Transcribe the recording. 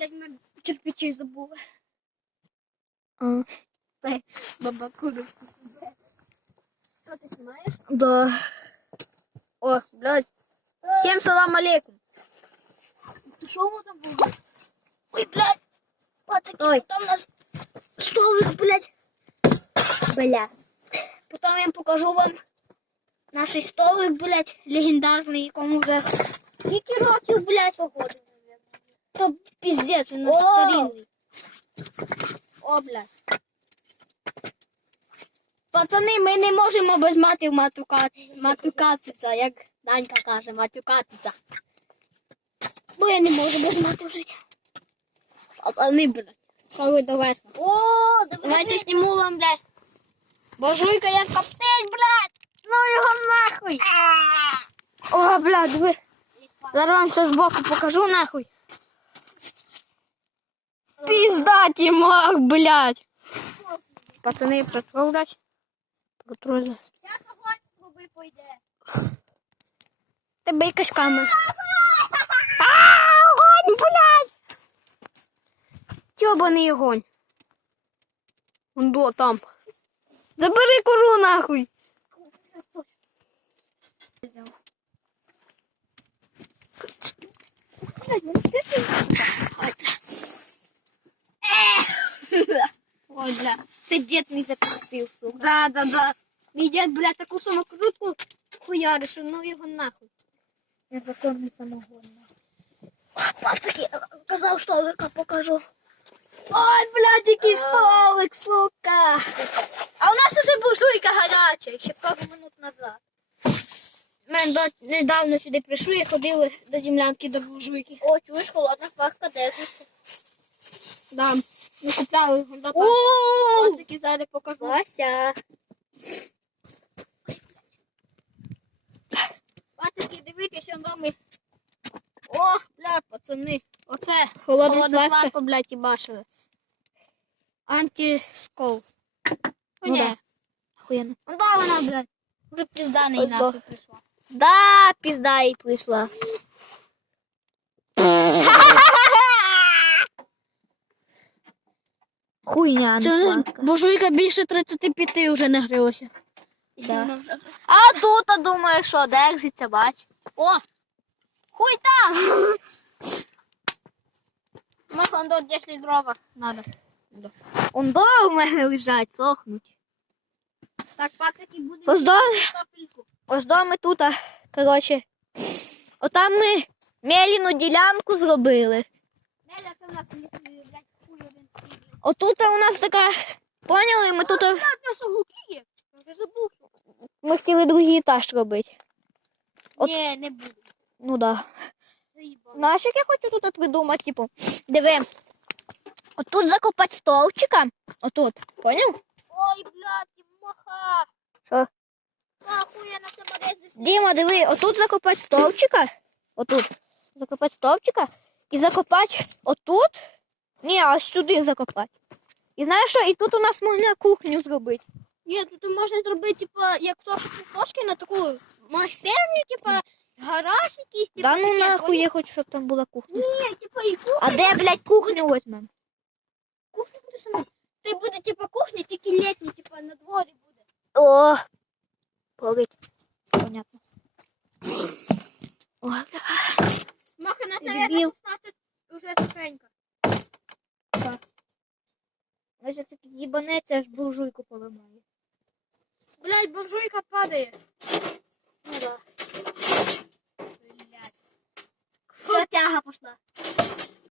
блядь, ми кирпичі забули. А, Баба курочку себе. Що ти знімаєш? да. О, блядь. Всем салам алейкум. Ти що воно там було? Ой, блядь. Пацаки, Ой. там у нас столик, блядь. Бля. Потім я покажу вам наш столик, блядь, легендарний, якому вже скільки років, блядь, походу. Та піздець, він у нас старинний. О, блядь. Пацани, ми не можемо без матів матюкати, матюкатися, як Данька каже, матюкатися. Бо я не можу без мату жити. Пацани, блядь, ви довезли? О, Давайте зніму вам, блядь. Божуйка, як коптить, блядь. Ну його нахуй. О, блядь, диви. Зараз вам все збоку покажу, нахуй. Піздаті мах, блядь. Блядь. З губи пойде? Тебе якась камера. Огонь, блядь. Йобаний огонь. Он до там. Забери кору нахуй. Ой, Це дід мій запустив, сука. Да, да, да. Мій дід, бля, таку самокрутку хуяриш, що ну його нахуй. Я законний самогонна. Пацаки, казав столика покажу. Ой, блядь, який столик, сука. А у нас уже буржуйка гаряча, ще пару минут назад. Ми до, недавно сюди прийшли і ходили до землянки до буржуйки. О, чуєш, холодна сварка дезу. Да. Ми купляли до зараз покажу. Вася. Пацаки, дивитесь, он доми. О, блядь, пацани. Оце сварка, блядь, і бачили. Антискол. Ну да. Охуєнно. Ну да, вона, блядь. Вже пізда не нахуй прийшла. Да, пізда їй прийшла. Хуйня, не Це ж сварка. буржуйка більше 35 вже нагрілося. Да. А тут, а думаю, що держиться, бач. О! Хуй там! Ми там 10 дрова надо. Он до у мене лежать, сохнуть. Так, пацаки, буде Ось до, капельку. ось до ми тут, а, коротше. Отам ми меліну ділянку зробили. Неля, це нахуй не хуй, блядь, хуй один. Отут у нас така. Поняли? Ми тут. Ми хотіли другий етаж робити. От- Ні, не буду. Ну да. Знаєш, як я хочу тут придумати, типу, диви. Отут закопати стовпчика. Отут. Поняв? Ой, блядь, маха. Що? Нахуй я на саморезі. Діма, диви, отут закопати стовпчика. Отут. Закопати стовпчика. І закопати отут. Ні, аж сюди закопати. І знаєш що? І тут у нас можна кухню зробити. Ні, тут можна зробити, типа, як трошки кошки на таку майстерню, типа, гараж якийсь, типа. Да ну таке, нахуй я хочу, щоб там була кухня. Ні, типа і кухня, А де, блядь, кухню возьмемо? кухня буде сама. Й буде, типа, кухня, тільки літня, типа, на дворі буде. О, полить. Понятно. О. Маха на Дебіл. наверное, 16 уже сухенько. Ось як таки їбанеться, аж буржуйку поламає. Блядь, буржуйка падає.